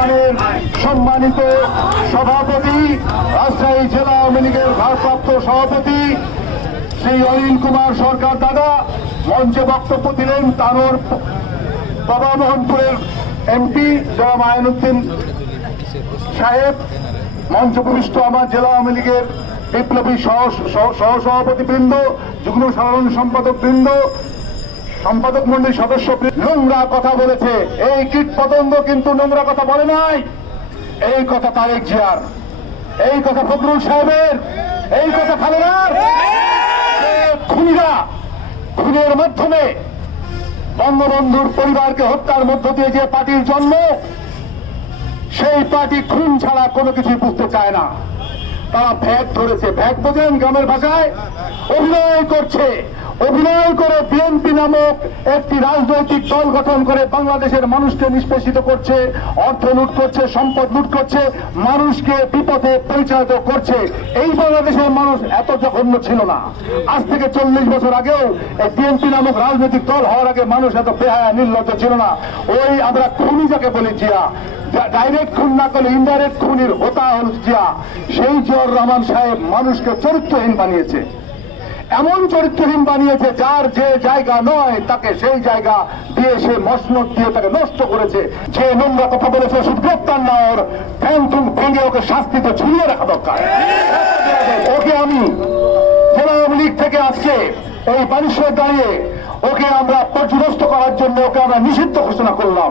অনুষ্ঠানের সম্মানিত সভাপতি, রাজশাহী জেলা আওয়ামী লীগের ভারপ্রাপ্ত সভাপতি শ্রী অনিল কুমার সরকার দাদা মঞ্চে বক্তব্য দিলেন। তানোর বাবা মোহনপুরের এমপি জনাব আইনুদ্দিন সাহেব, মঞ্চভূমিষ্ঠ আমার জেলা আওয়ামী লীগের বিপ্লবী সহসভাপতি বৃন্দ, যুগ্ম সাধারণ সম্পাদক বৃন্দ, সম্পাদক মন্ডলীর সদস্য নোংরা কথা বলেছে। এই কীট পতঙ্গ কিন্তু নোংরা কথা বলে নাই। এই কথা তারেক জিয়ার, এই কথা ফখরুল সাহেবের, এই কথা খালেদার। খুনিরা খুনের মাধ্যমে বঙ্গবন্ধুর পরিবারকে হত্যার মধ্য দিয়ে যে পার্টির জন্ম, সেই পার্টি খুন ছাড়া কোনো কিছুই বুঝতে চায় না। তারা ভ্যাগ ধরেছে, ভ্যাগ বোঝেন গ্রামের ভাষায়, অভিনয় করছে। অভিনয় করে বিএনপি নামক একটি রাজনৈতিক দল গঠন করে বাংলাদেশের মানুষকে নিষ্পেষিত করছে, অর্থ লুট করছে, সম্পদ লুট করছে, মানুষকে বিপথে পরিচালিত করছে। এই বাংলাদেশের মানুষ এত জঘন্য ছিল না। আজ থেকে 40 বছর আগেও এই বিএনপি নামক রাজনৈতিক দল হওয়ার আগে মানুষ এত বেহায়া নির্লজ্জ ছিল না। ওই আমরা খুনি যাকে বলি জিয়া, ডাইরেক্ট খুন না করলে ইনডাইরেক্ট খুনির হোতা হল জিয়া, সেই জিয়াউর রহমান সাহেব মানুষকে চরিত্রহীন বানিয়েছে। এমন চরিত্রহীন বানিয়েছে, যার যে জায়গা নয় তাকে সেই জায়গা দিয়ে সে মসনদ দিয়ে তাকে নষ্ট করেছে। যে নোংরা কথা বলেছে শুধু গ্রেপ্তার না, ওর ফ্যান ভেঙে ওকে শাস্তিতে ঝুলিয়ে রাখা দরকার। ওকে আমি জেলা আওয়ামী লীগ থেকে আজকে এই বালিশের দাঁড়িয়ে ওকে আমরা পর্যদস্ত করার জন্য ওকে আমরা নিষিদ্ধ ঘোষণা করলাম।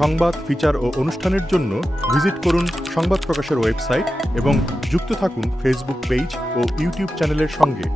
সংবাদ, ফিচার ও অনুষ্ঠানের জন্য ভিজিট করুন সংবাদ প্রকাশের ওয়েবসাইট এবং যুক্ত থাকুন ফেসবুক পেজ ও ইউটিউব চ্যানেলের সঙ্গে।